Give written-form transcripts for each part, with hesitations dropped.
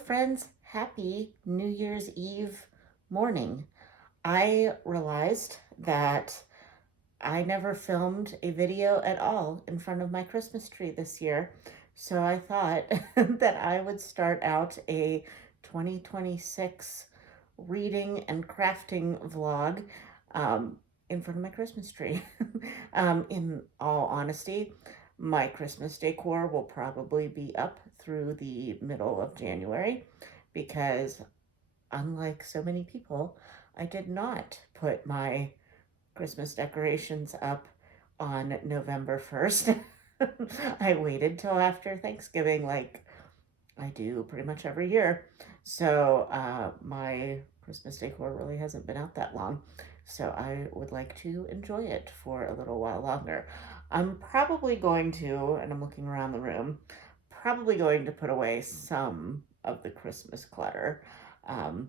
friends. Happy New Year's Eve morning. I realized that I never filmed a video at all in front of my Christmas tree this year. So I thought that I would start out a 2026 reading and crafting vlog um, in front of my Christmas tree. In all honesty, my Christmas decor will probably be up through the middle of January because, unlike so many people, I did not put my Christmas decorations up on November 1st. I waited till after Thanksgiving, like I do pretty much every year. So my Christmas decor really hasn't been out that long. So I would like to enjoy it for a little while longer. I'm probably going to, and I'm looking around the room, probably going to put away some of the Christmas clutter. Um,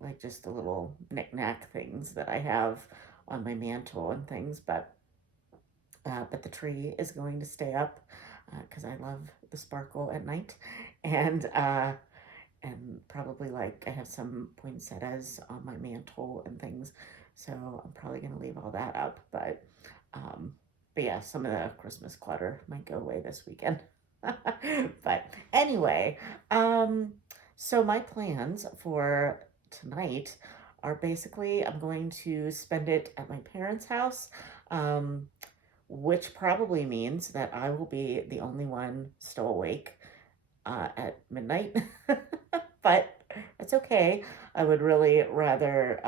like just the little knickknack things that I have on my mantle and things, but the tree is going to stay up because I love the sparkle at night, and probably like I have some poinsettias on my mantle and things, so I'm probably gonna leave all that up. Um, but yeah, some of the Christmas clutter might go away this weekend. But anyway, um, so my plans for tonight are basically I'm going to spend it at my parents' house. Um, which probably means that I will be the only one still awake at midnight. But it's okay. I would really rather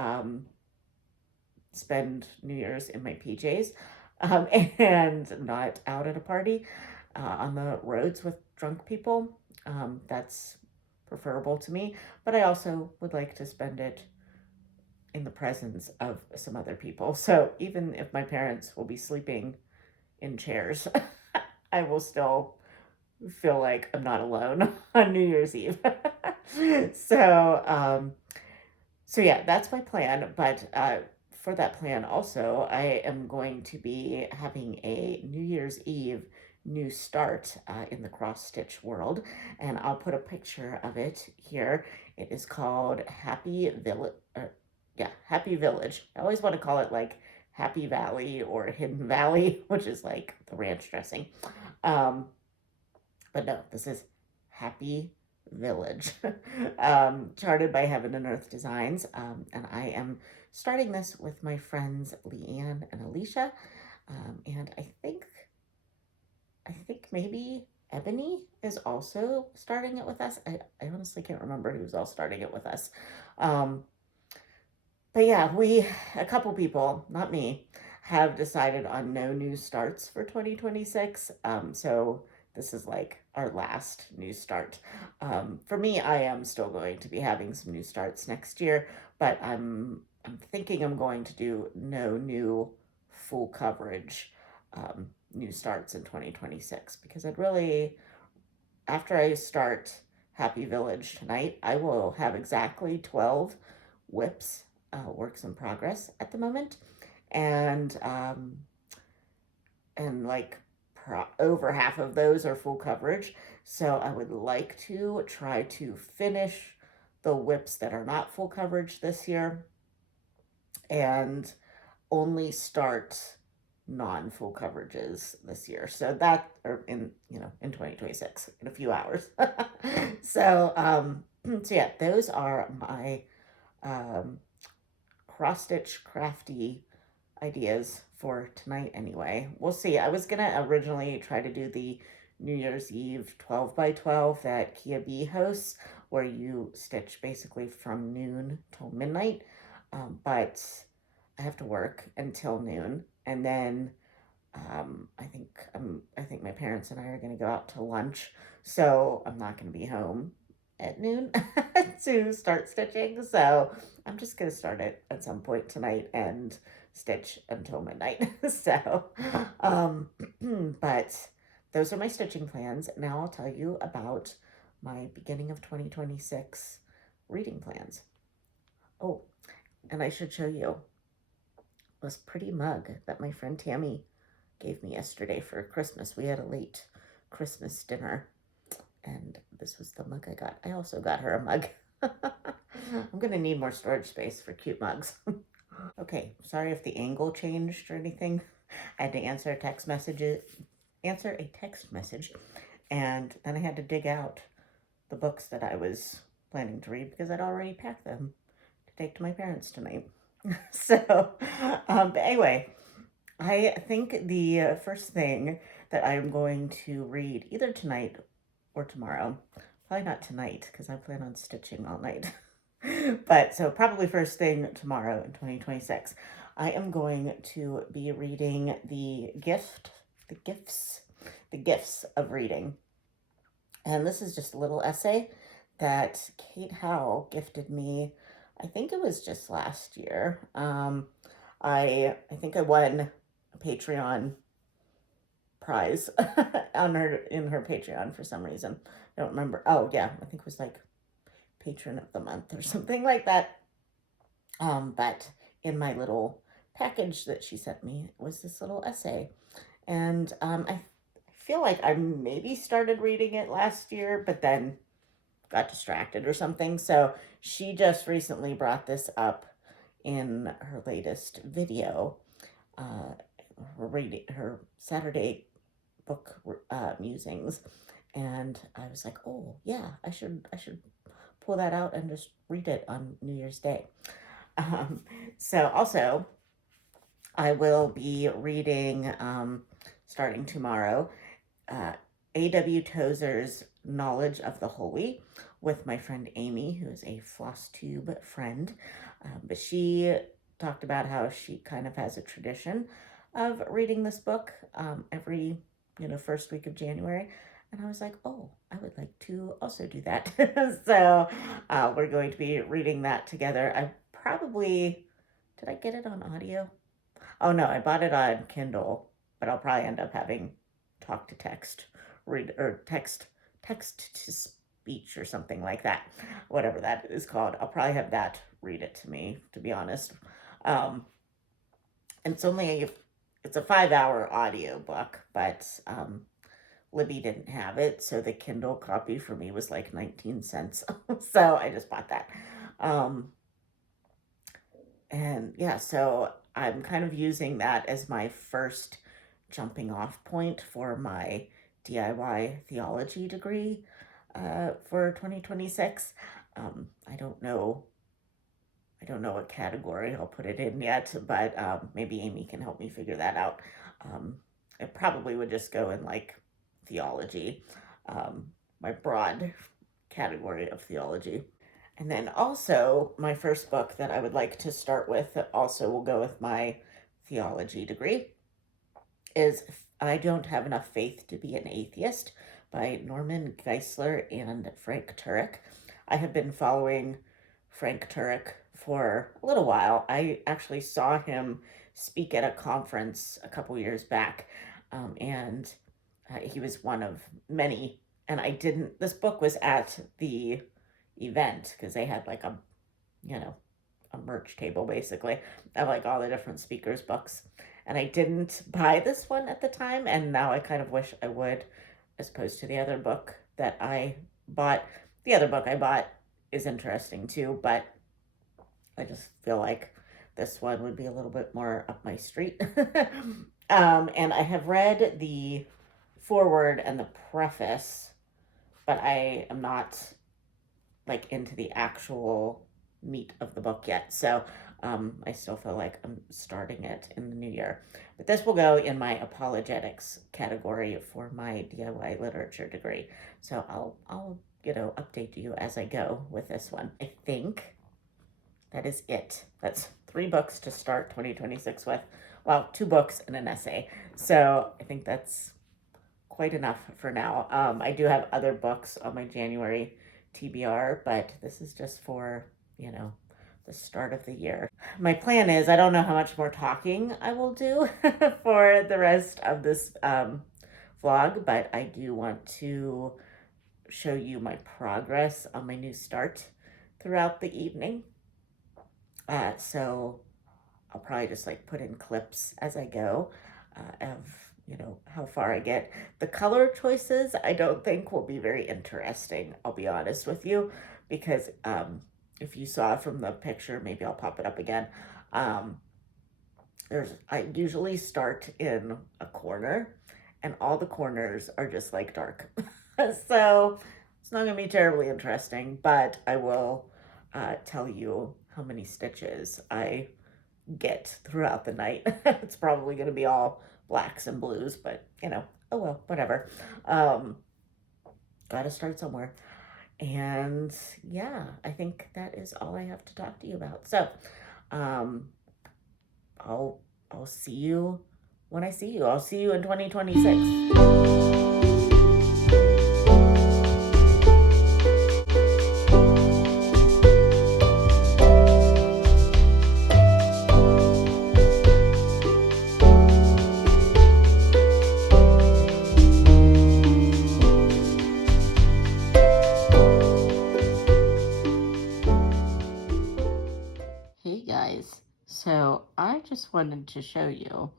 spend New Year's in my PJs and not out at a party on the roads with drunk people. That's preferable to me. But I also would like to spend it in the presence of some other people. So even if my parents will be sleeping in chairs, I will still feel like I'm not alone on New Year's Eve. so, um, so yeah, that's my plan. But for that plan, also, I am going to be having a New Year's Eve new start in the cross stitch world, and I'll put a picture of it here. It is called Happy Village. Yeah, Happy Village. I always want to call it like Happy Valley or Hidden Valley, which is like the ranch dressing. Um, but no, this is Happy Village, charted by Heaven and Earth Designs. And I am starting this with my friends Leanne and Alicia. And I think maybe Ebony is also starting it with us. I honestly can't remember who's all starting it with us. Um, but yeah, a couple people, not me, have decided on no new starts for 2026. So this is like our last new start. For me, I am still going to be having some new starts next year, but I'm thinking I'm going to do no new full coverage new starts in 2026 because I'd really, after I start Happy Village tonight, I will have exactly 12 whips, works in progress at the moment, and like over half of those are full coverage. So I would like to try to finish the whips that are not full coverage this year and only start non-full coverages this year. So that, or in 2026, in a few hours. So yeah, those are my um, cross stitch crafty ideas for tonight anyway. We'll see. I was gonna originally try to do the New Year's Eve 12 by 12 that Kia B hosts, where you stitch basically from noon till midnight. But I have to work until noon, and then I think my parents and I are gonna go out to lunch, so I'm not gonna be home at noon to start stitching. So I'm just gonna start it at some point tonight and stitch until midnight. So, um, but those are my stitching plans. Now I'll tell you about my beginning of 2026 reading plans. Oh, and I should show you this pretty mug that my friend Tammy gave me yesterday for Christmas. We had a late Christmas dinner, And this was the mug I got. I also got her a mug. I'm gonna need more storage space for cute mugs. Okay, sorry if the angle changed or anything. I had to answer a text message, and then I had to dig out the books that I was planning to read because I'd already packed them to take to my parents tonight. So, but anyway, I think the first thing that I'm going to read either tonight or tomorrow, probably not tonight because I plan on stitching all night, but so probably first thing tomorrow in 2026, I am going to be reading the gifts of reading. And this is just a little essay that Kate Howe gifted me. I think it was just last year. I think I won a Patreon prize in her Patreon for some reason. I don't remember. Oh yeah, I think it was like Patron of the Month or something like that. But in my little package that she sent me was this little essay, and I feel like I maybe started reading it last year, but then got distracted or something. So she just recently brought this up in her latest video, her Saturday book musings, and I was like, oh yeah, I should pull that out and just read it on New Year's Day. So also, I will be reading starting tomorrow A.W. Tozer's Knowledge of the Holy with my friend Amy, who is a FlossTube friend. But she talked about how she kind of has a tradition of reading this book every, first week of January. And I was like, oh, I would like to also do that. So we're going to be reading that together. Did I get it on audio? Oh no, I bought it on Kindle, but I'll probably end up having talk to text, read, or text to speech or something like that, whatever that is called. I'll probably have that read it to me, to be honest. And it's a 5-hour audio book, but Libby didn't have it, so the Kindle copy for me was like 19 cents. So I just bought that. And yeah, so I'm kind of using that as my first jumping off point for my DIY theology degree for 2026. I don't know what category I'll put it in yet, but maybe Amy can help me figure that out. It probably would just go in like theology, my broad category of theology. And then also, my first book that I would like to start with, that also will go with my theology degree, is I Don't Have Enough Faith to Be an Atheist by Norman Geisler and Frank Turek. I have been following Frank Turek for a little while. I actually saw him speak at a conference a couple years back, and he was one of many. And this book was at the event because they had like a merch table basically of like all the different speakers' books, and I didn't buy this one at the time, and now I kind of wish I would, as opposed to the other book that I bought. The other book I bought is interesting too, but I just feel like this one would be a little bit more up my street. And I have read the foreword and the preface, but I am not like into the actual meat of the book yet. So I still feel like I'm starting it in the new year. But this will go in my apologetics category for my DIY literature degree. So I'll update you as I go with this one. I think that is it. That's 3 books to start 2026 with. Well, 2 books and an essay. So I think that's quite enough for now. I do have other books on my January TBR, but this is just for, the start of the year. My plan is, I don't know how much more talking I will do for the rest of this vlog, but I do want to show you my progress on my new start throughout the evening. So I'll probably just like put in clips as I go of how far I get. The color choices, I don't think will be very interesting, I'll be honest with you, because if you saw from the picture, maybe I'll pop it up again. Um, I usually start in a corner, and all the corners are just like dark. So it's not going to be terribly interesting, but I will tell you how many stitches I get throughout the night. It's probably going to be all blacks and blues, but oh well, whatever. Um, Gotta start somewhere. And yeah, I think that is all I have to talk to you about. So, um, I'll I'll see you when I see you. I'll see you in 2026. Hey guys, so I just wanted to show you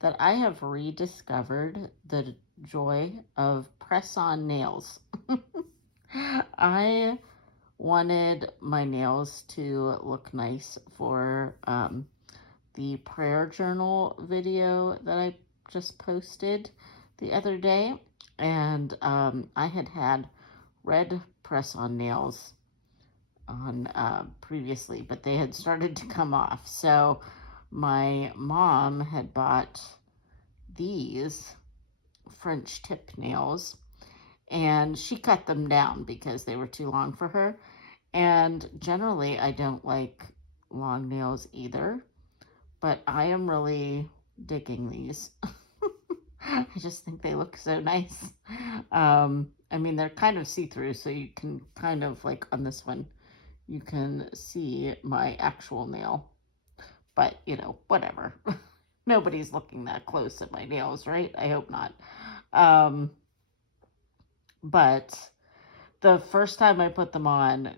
that I have rediscovered the joy of press on nails. I wanted my nails to look nice for the prayer journal video that I just posted the other day, and I had red press on nails on previously, but they had started to come off. So my mom had bought these French tip nails, and she cut them down because they were too long for her. And generally, I don't like long nails either, but I am really digging these. I just think they look so nice. I mean, they're kind of see through, so you can kind of like on this one, you can see my actual nail, but whatever. Nobody's looking that close at my nails, right? I hope not. Um, but the first time I put them on,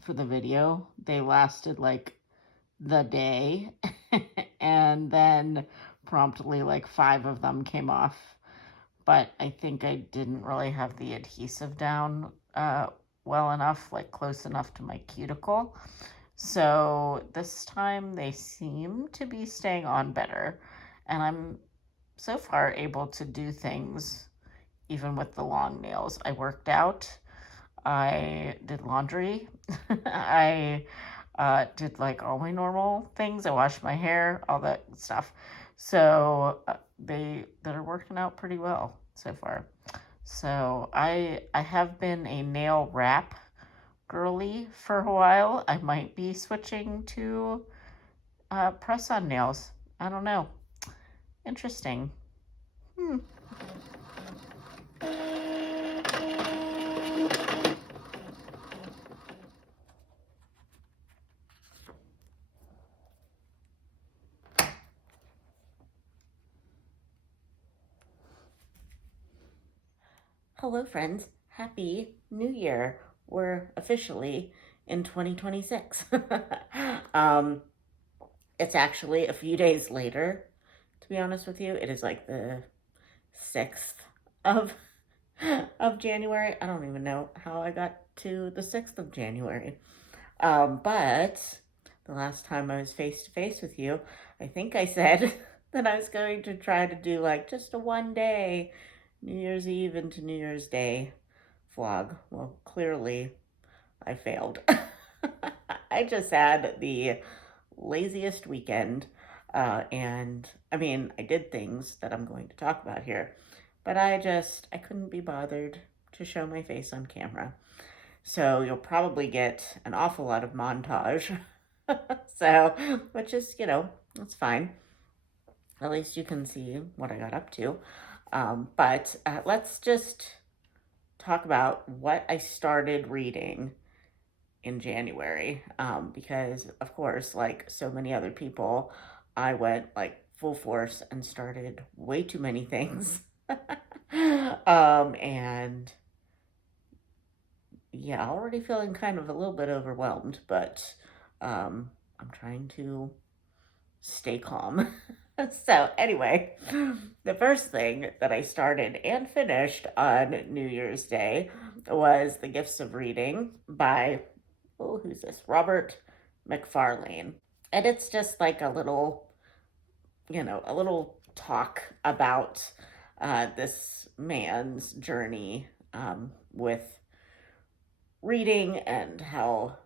for the video, they lasted like the day, and then promptly like five of them came off. But I think I didn't really have the adhesive down well enough, like close enough to my cuticle. So this time they seem to be staying on better, and I'm so far able to do things even with the long nails. I worked out, I did laundry, I did like all my normal things. I washed my hair, all that stuff. So they're working out pretty well so far. So I have been a nail wrap girly for a while. I might be switching to press on nails. I don't know. Interesting. Hmm. Hello, friends. Happy New Year. We're officially in 2026. um, it's actually a few days later, to be honest with you. It is like the 6th of of January. I don't even know how I got to the 6th of January. But the last time I was face to face with you, I think I said that I was going to try to do like just a 1 day New Year's Eve into New Year's Day vlog. Well, clearly I failed. I just had the laziest weekend. And I mean, I did things that I'm going to talk about here, but I couldn't be bothered to show my face on camera. So you'll probably get an awful lot of montage. So, which is, that's fine. At least you can see what I got up to. But let's just talk about what I started reading in January. Because, of course, like so many other people, I went like full force and started way too many things. And yeah, already feeling kind of a little bit overwhelmed, but I'm trying to stay calm. So, anyway, the first thing that I started and finished on New Year's Day was The Gifts of Reading by, oh, who's this? Robert McFarlane. And it's just like a little talk about this man's journey with reading and how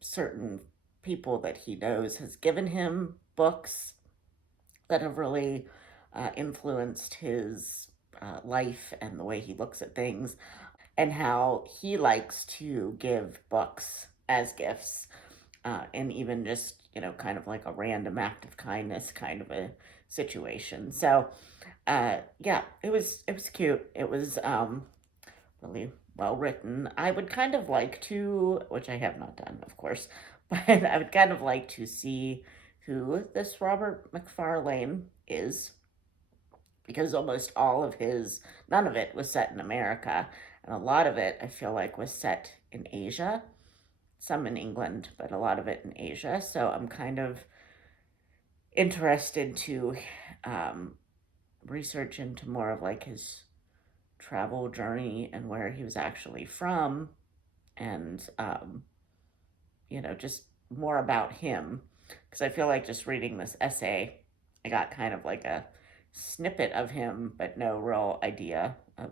certain people that he knows has given him books that have really influenced his life and the way he looks at things, and how he likes to give books as gifts, and even just, kind of like a random act of kindness kind of a situation. So, yeah, it was cute. It was really well written. I would kind of like to, which I have not done, of course, but I would kind of like to see who this Robert McFarlane is, because almost all of his, none of it was set in America, and a lot of it I feel like was set in Asia, some in England, but a lot of it in Asia. So I'm kind of interested to um, research into more of like his travel journey and where he was actually from, and just more about him, because I feel like just reading this essay, I got kind of like a snippet of him, but no real idea of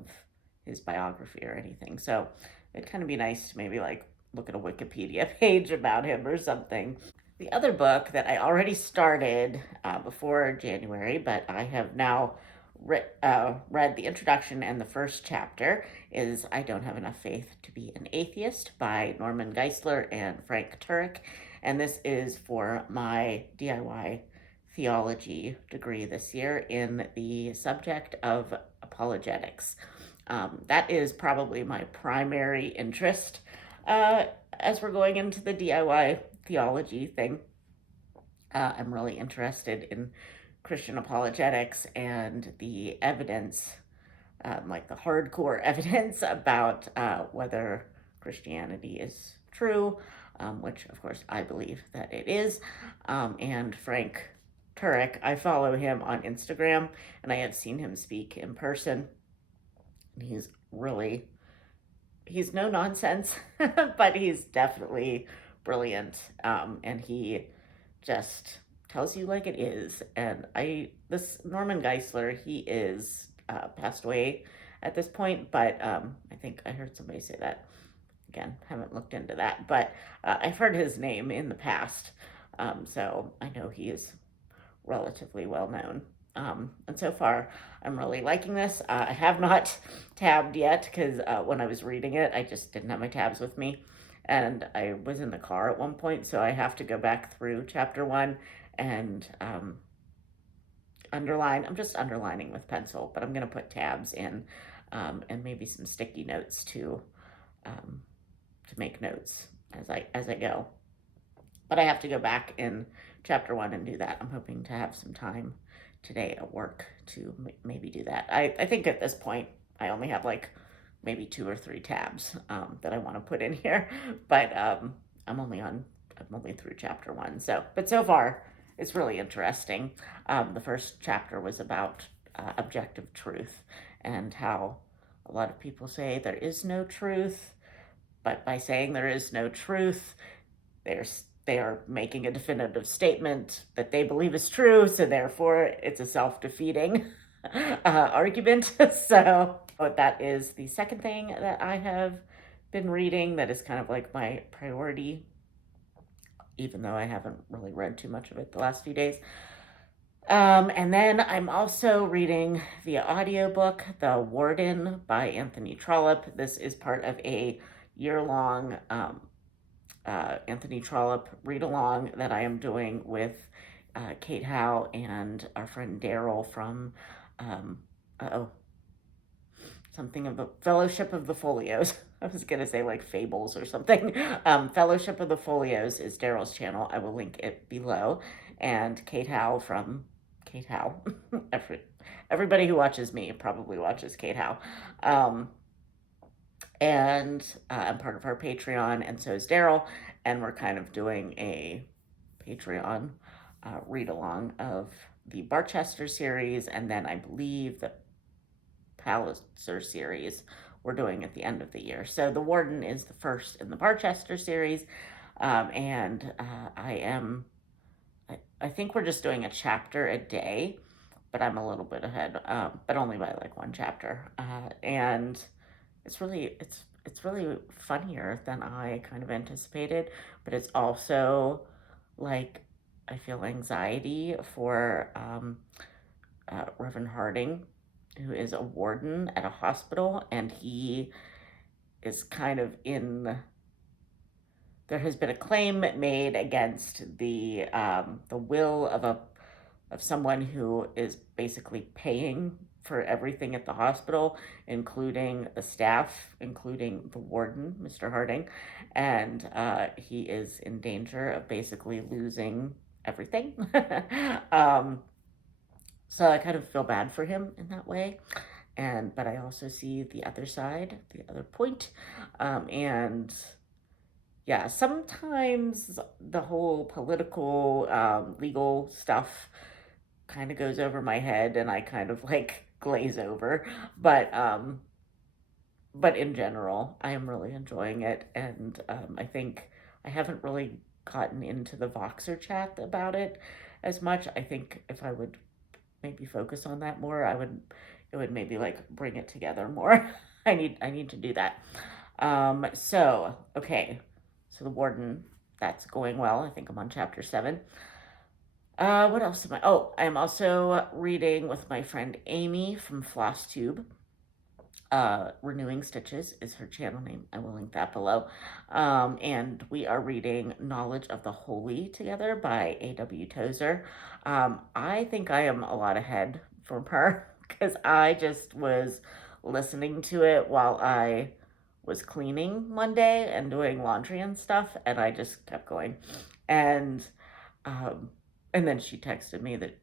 his biography or anything. So it'd kind of be nice to maybe like look at a Wikipedia page about him or something. The other book that I already started before January, but I have now read the introduction and the first chapter, is I Don't Have Enough Faith to Be an Atheist by Norman Geisler and Frank Turek. And this is for my DIY theology degree this year in the subject of apologetics. That is probably my primary interest as we're going into the DIY theology thing. I'm really interested in Christian apologetics and the evidence, like the hardcore evidence about whether Christianity is true, which of course I believe that it is. And Frank Turek, I follow him on Instagram, and I have seen him speak in person. He's no nonsense, but he's definitely brilliant. And he just tells you like it is. And this Norman Geisler, he is passed away at this point, but I think I heard somebody say that. Again, haven't looked into that, but I've heard his name in the past, so I know he is relatively well known. And so far, I'm really liking this. I have not tabbed yet because when I was reading it, I just didn't have my tabs with me. And I was in the car at one point, so I have to go back through chapter one and underline. I'm just underlining with pencil, but I'm going to put tabs in, and maybe some sticky notes to make notes as I go. But I have to go back in chapter one and do that. I'm hoping to have some time today at work to maybe do that. I think at this point, I only have like maybe 2 or 3 tabs that I want to put in here, but I'm only through chapter one. But so far, it's really interesting. The first chapter was about objective truth and how a lot of people say there is no truth, but by saying there is no truth, they are making a definitive statement that they believe is true, so therefore it's a self-defeating argument. So that is the second thing that I have been reading that is kind of like my priority, even though I haven't really read too much of it the last few days. And then I'm also reading via audiobook The Warden by Anthony Trollope. This is part of a year-long Anthony Trollope read along that I am doing with Kate Howe and our friend Daryl from something of the Fellowship of the Folios. I was gonna say like Fables or something. Fellowship of the Folios is Daryl's channel. I will link it below. And Kate Howe from Kate Howe. Everybody who watches me probably watches Kate Howe. And I'm part of our Patreon, and so is Daryl, and we're kind of doing a Patreon read along of the Barchester series, and then I believe the Palliser series we're doing at the end of the year. So The Warden is the first in the Barchester series, and I think we're just doing a chapter a day, but I'm a little bit ahead, but only by like one chapter, and it's really funnier than I kind of anticipated, but it's also like I feel anxiety for Reverend Harding, who is a warden at a hospital, and he is kind of in. There has been a claim made against the will of someone who is basically paying for everything at the hospital, including the staff, including the warden, Mr. Harding, and he is in danger of basically losing everything. um, so I kind of feel bad for him in that way, and but I also see the other side, the other point, and yeah, sometimes the whole political, legal stuff kind of goes over my head and I kind of like glaze over. But but in general, I am really enjoying it, and I think I haven't really gotten into the Voxer chat about it as much. I think if I would maybe focus on that more, it would maybe like bring it together more. I need to do that. So okay, so the warden, that's going well. I think I'm on chapter 7. What else am I? Oh, I'm also reading with my friend Amy from FlossTube. Renewing Stitches is her channel name. I will link that below. And we are reading Knowledge of the Holy together by A.W. Tozer. I think I am a lot ahead from her because I just was listening to it while I was cleaning one day and doing laundry and stuff, and I just kept going. And um, and then she texted me that,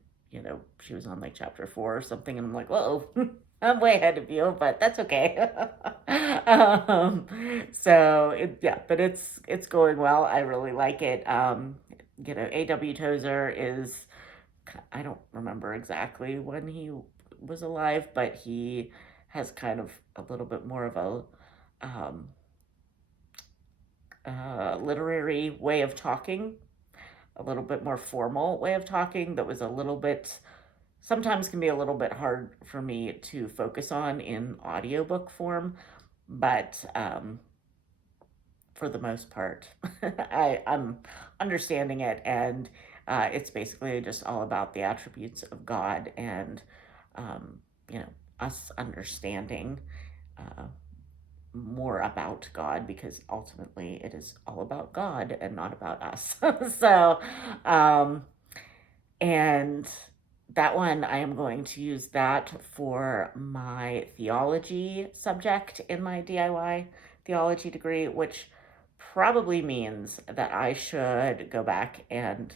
she was on like chapter 4 or something, and I'm like, whoa, I'm way ahead of you, but that's okay. So yeah, but it's going well. I really like it. A.W. Tozer is, I don't remember exactly when he was alive, but he has kind of a little bit more of a literary way of talking, a little bit more formal way of talking that was a little bit, sometimes can be a little bit hard for me to focus on in audiobook form, but for the most part, I'm understanding it, and it's basically just all about the attributes of God and, um, us understanding uh, more about God, because ultimately it is all about God and not about us. So, um, and that one, I am going to use that for my theology subject in my DIY theology degree, which probably means that I should go back and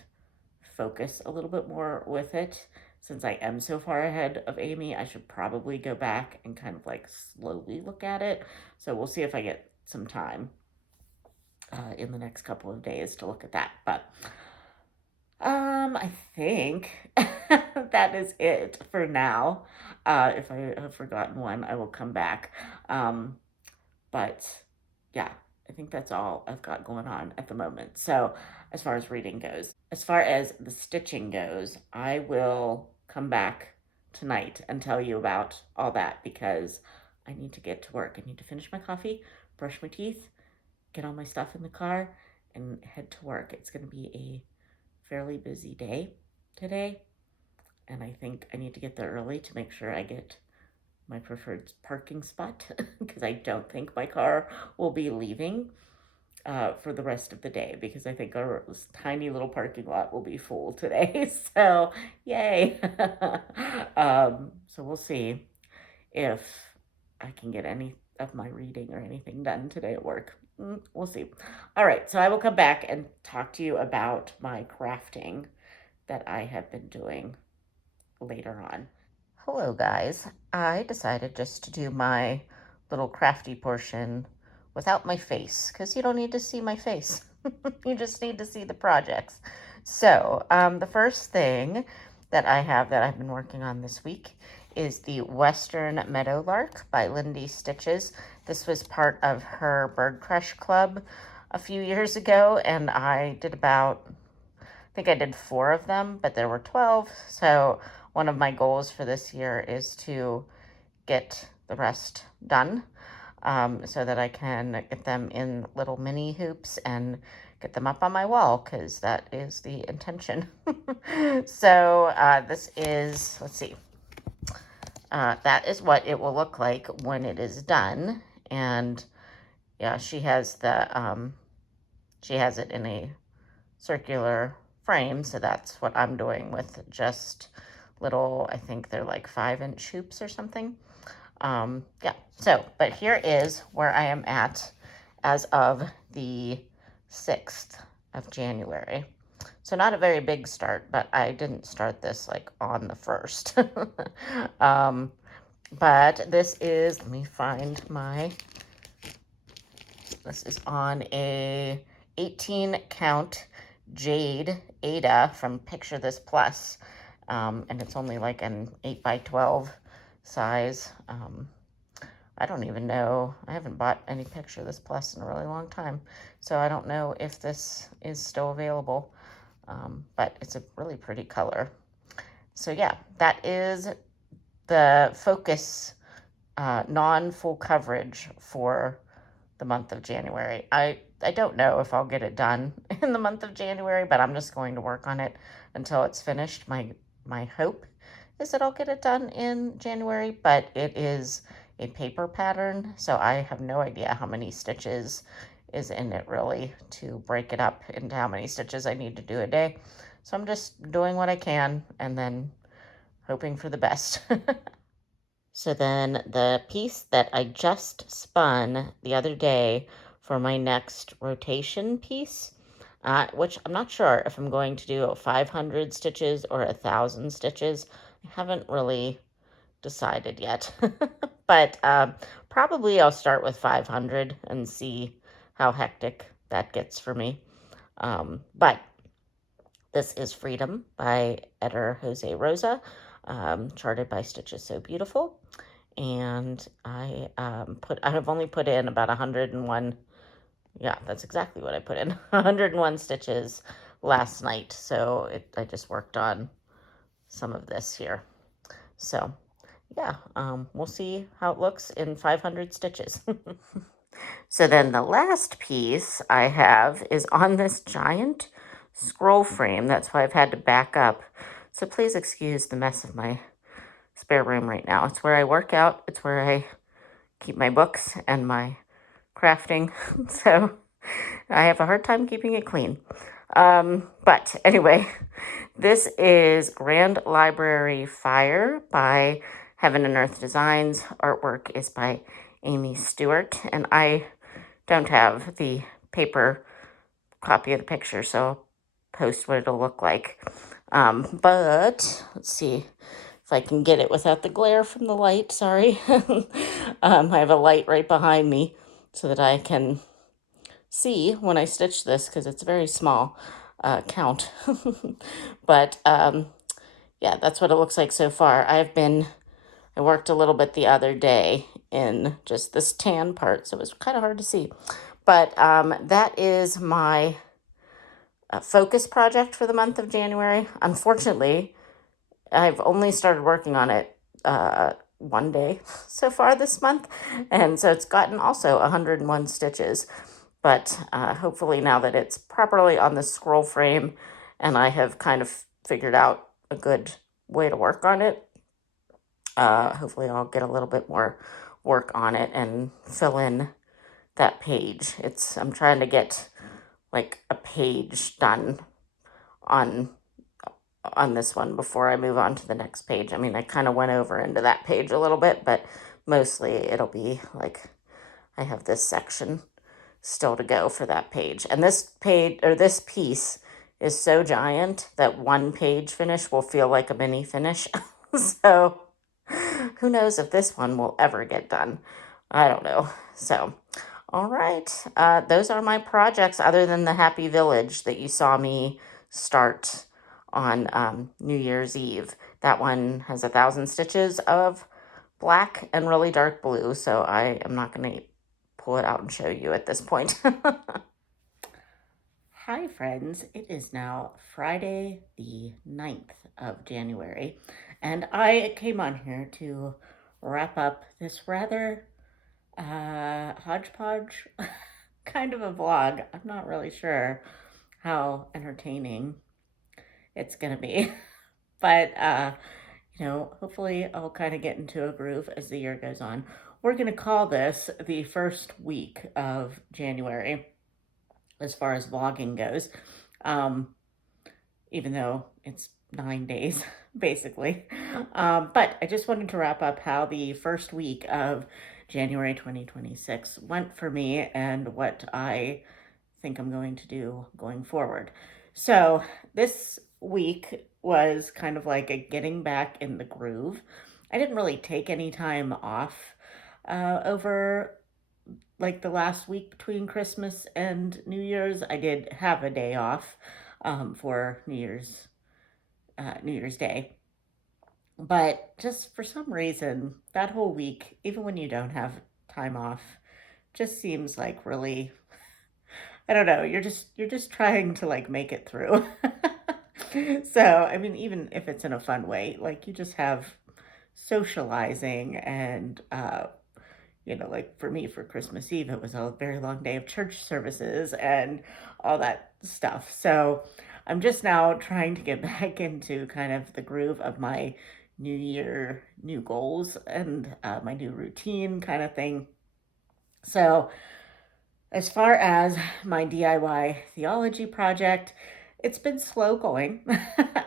focus a little bit more with it. Since I am so far ahead of Amy, I should probably go back and kind of like slowly look at it. So we'll see if I get some time in the next couple of days to look at that. But I think that is it for now. If I have forgotten one, I will come back. Um, but yeah, I think that's all I've got going on at the moment. So, as far as reading goes, as far as the stitching goes, I will come back tonight and tell you about all that, because I need to get to work. I need to finish my coffee, brush my teeth, get all my stuff in the car, and head to work. It's going to be a fairly busy day today, and I think I need to get there early to make sure I get my preferred parking spot, because I don't think my car will be leaving for the rest of the day, because I think our tiny little parking lot will be full today. So, yay. So we'll see if I can get any of my reading or anything done today at work. We'll see. All right, so I will come back and talk to you about my crafting that I have been doing later on. Hello, guys. I decided just to do my little crafty portion without my face, because you don't need to see my face. You just need to see the projects. So, the first thing that I have that I've been working on this week is the Western Meadowlark by Lindy Stitches. This was part of her Bird Crush Club a few years ago, and I did about, I think I did 4 of them, but there were 12. So one of my goals for this year is to get the rest done, so that I can get them in little mini hoops and get them up on my wall, because that is the intention. So this is, let's see, that is what it will look like when it is done. And yeah, she has it in a circular frame, so that's what I'm doing with just little, I think they're like 5-inch hoops or something. Yeah, so, but here is where I am at as of the 6th of January. So not a very big start, but I didn't start this like on the 1st. But this is, let me find this is on a 18 count jade Ada from Picture This Plus. And it's only like an 8x12 size. I don't even know. I haven't bought any Picture This Plus in a really long time, so I don't know if this is still available, but it's a really pretty color. So yeah, that is the focus non-full coverage for the month of January. I don't know if I'll get it done in the month of January, but I'm just going to work on it until it's finished. My hope is that I'll get it done in January, but it is a paper pattern, so I have no idea how many stitches is in it really to break it up into how many stitches I need to do a day. So I'm just doing what I can and then hoping for the best. So then the piece that I just spun the other day for my next rotation piece, which I'm not sure if I'm going to do 500 stitches or 1,000 stitches. I haven't really decided yet, but probably I'll start with 500 and see how hectic that gets for me. But this is Freedom by Eder Jose Rosa, charted by Stitches So Beautiful. And I have only put in about 101. Yeah, that's exactly what I put in. 101 stitches last night. So I just worked on some of this here. So yeah, we'll see how it looks in 500 stitches. So then the last piece I have is on this giant scroll frame. That's why I've had to back up. So please excuse the mess of my spare room right now. It's where I work out. It's where I keep my books and my crafting. So I have a hard time keeping it clean. But anyway, this is Grand Library Fire by Heaven and Earth Designs. Artwork is by Amy Stewart, and I don't have the paper copy of the picture, so I'll post what it'll look like. But let's see if I can get it without the glare from the light. Sorry. I have a light right behind me so that I can see when I stitch this, because it's very small count. But yeah, that's what it looks like so far. I worked a little bit the other day in just this tan part, so it was kind of hard to see. But that is my focus project for the month of January. Unfortunately, I've only started working on it one day so far this month, and so it's gotten also 101 stitches. But hopefully now that it's properly on the scroll frame and I have kind of figured out a good way to work on it, hopefully I'll get a little bit more work on it and fill in that page. I'm trying to get like a page done on this one before I move on to the next page. I mean, I kind of went over into that page a little bit, but mostly it'll be like I have this section still to go for that page. And this page, or this piece, is so giant that one page finish will feel like a mini finish. So who knows if this one will ever get done. I don't know. So all right, those are my projects other than the Happy Village that you saw me start on New Year's Eve. That one has 1,000 stitches of black and really dark blue, so I am not going to pull it out and show you at this point. Hi, friends. It is now Friday, the 9th of January, and I came on here to wrap up this rather hodgepodge kind of a vlog. I'm not really sure how entertaining it's going to be, but hopefully I'll kind of get into a groove as the year goes on. We're going to call this the first week of January as far as vlogging goes, even though it's 9 days basically. But I just wanted to wrap up how the first week of January 2026 went for me and what I think I'm going to do going forward. So this week was kind of like a getting back in the groove. I didn't really take any time off over like the last week between Christmas and New Year's. I did have a day off for New Year's Day. But just for some reason, that whole week, even when you don't have time off, just seems like really, I don't know, you're just trying to like make it through. So, I mean, even if it's in a fun way, like you just have socializing and like for me for Christmas Eve, it was a very long day of church services and all that stuff. So, I'm just now trying to get back into kind of the groove of my new year, new goals and my new routine kind of thing. So, as far as my DIY theology project, it's been slow going.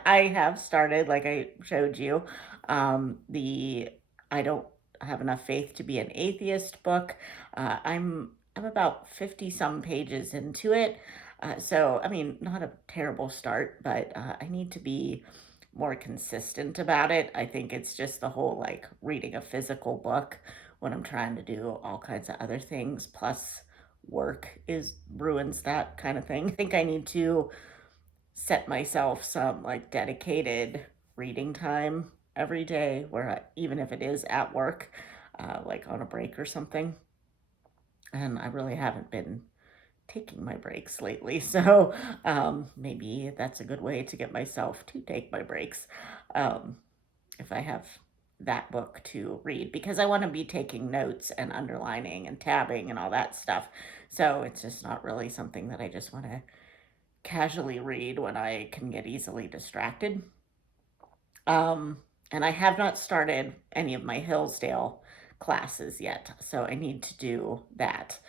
I have started, like I showed you, the I Don't Have Enough Faith to Be an Atheist book. I'm about 50 some pages into it. So, I mean, not a terrible start, but I need to be more consistent about it. I think it's just the whole like reading a physical book when I'm trying to do all kinds of other things, plus work is ruins that kind of thing. I think I need to set myself some like dedicated reading time every day where even if it is at work, like on a break or something. And I really haven't been taking my breaks lately. So maybe that's a good way to get myself to take my breaks um, if I have that book to read, because I want to be taking notes and underlining and tabbing and all that stuff. So it's just not really something that I just want to casually read when I can get easily distracted. And I have not started any of my Hillsdale classes yet, so I need to do that.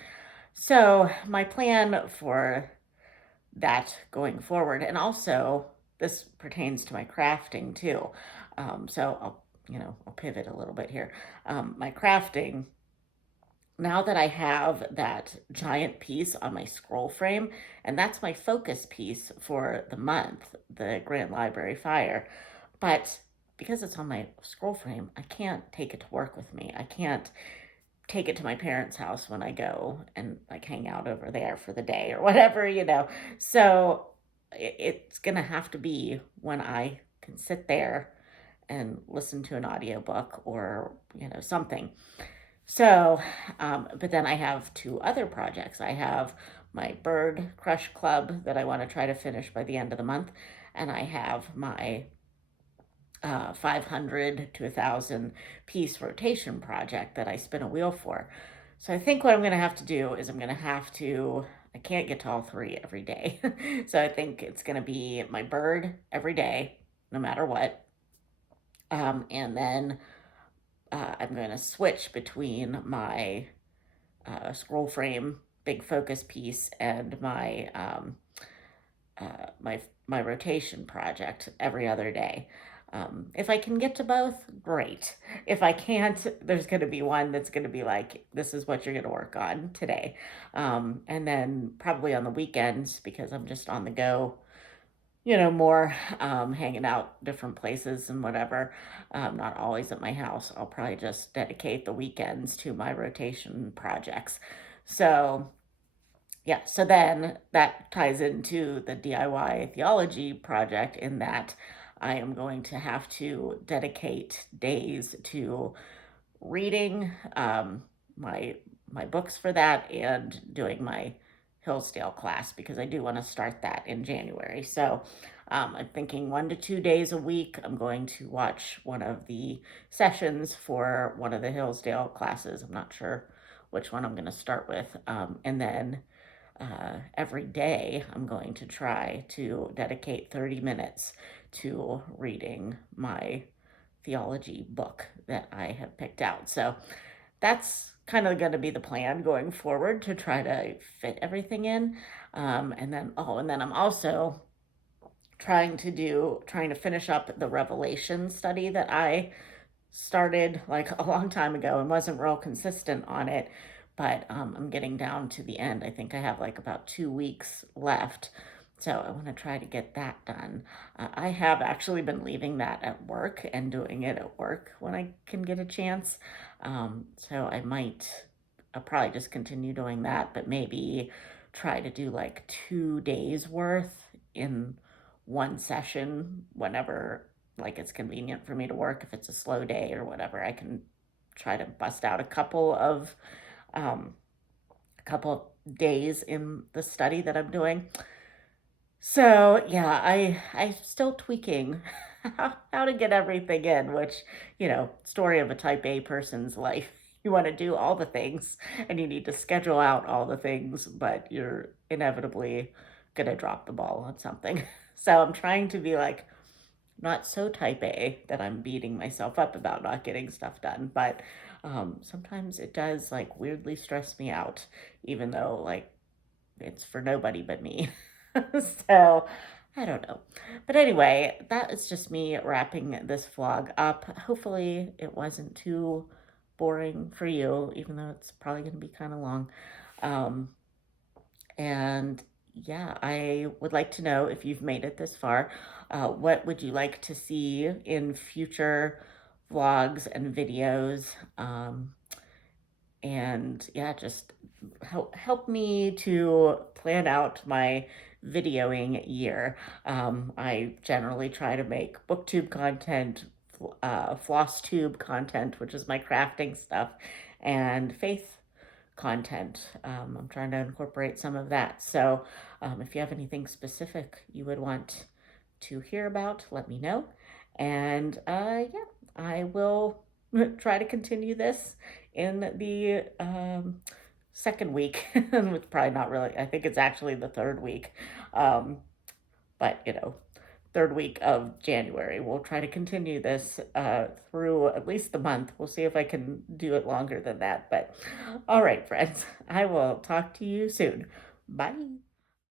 So, my plan for that going forward, and also this pertains to my crafting too. So I'll pivot a little bit here. My crafting, now that I have that giant piece on my scroll frame, and that's my focus piece for the month, the Grand Library Fire. But because it's on my scroll frame, I can't take it to work with me. I can't take it to my parents' house when I go and like hang out over there for the day or whatever. So it's going to have to be when I can sit there and listen to an audiobook or, something. So, but then I have two other projects. I have my Bird Crush Club that I want to try to finish by the end of the month. And I have my 500 to 1,000 piece rotation project that I spin a wheel for. So I think what I'm going to have to do is I can't get to all three every day. So I think it's going to be my bird every day, no matter what. And then I'm going to switch between my scroll frame big focus piece and my rotation project every other day. If I can get to both, great. If I can't, there's going to be one that's going to be like, this is what you're going to work on today. And then probably on the weekends, because I'm just on the go, more hanging out different places and whatever, not always at my house. I'll probably just dedicate the weekends to my rotation projects. So yeah, so then that ties into the DIY theology project in that I am going to have to dedicate days to reading my my books for that and doing my Hillsdale class because I do want to start that in January. So I'm thinking 1 to 2 days a week. I'm going to watch one of the sessions for one of the Hillsdale classes. I'm not sure which one I'm going to start with. And then every day I'm going to try to dedicate 30 minutes to reading my theology book that I have picked out. So that's kind of going to be the plan going forward to try to fit everything in. And then I'm also trying to finish up the Revelation study that I started like a long time ago and wasn't real consistent on it. But I'm getting down to the end. I think I have like about 2 weeks left. So I want to try to get that done. I have actually been leaving that at work and doing it at work when I can get a chance. So I'll probably just continue doing that, but maybe try to do like 2 days worth in one session whenever like it's convenient for me to work. If it's a slow day or whatever, I can try to bust out um, a couple of days in the study that I'm doing. So yeah, I'm still tweaking how to get everything in, which, story of a type A person's life. You want to do all the things and you need to schedule out all the things, but you're inevitably gonna drop the ball on something. So I'm trying to be like not so type A that I'm beating myself up about not getting stuff done, but sometimes it does like weirdly stress me out, even though like it's for nobody but me. So I don't know. But anyway, that is just me wrapping this vlog up. Hopefully, it wasn't too boring for you, even though it's probably going to be kind of long. Um, and yeah, I would like to know if you've made it this far. What would you like to see in future vlogs and videos? And yeah, just help me to plan out my videoing year. I generally try to make booktube content, floss tube content, which is my crafting stuff, and faith content. I'm trying to incorporate some of that. So if you have anything specific you would want to hear about, let me know. And yeah, I will try to continue this in the second week. It's probably not really, I think it's actually the third week. Um, but, third week of January. We'll try to continue this through at least the month. We'll see if I can do it longer than that. But all right, friends, I will talk to you soon. Bye.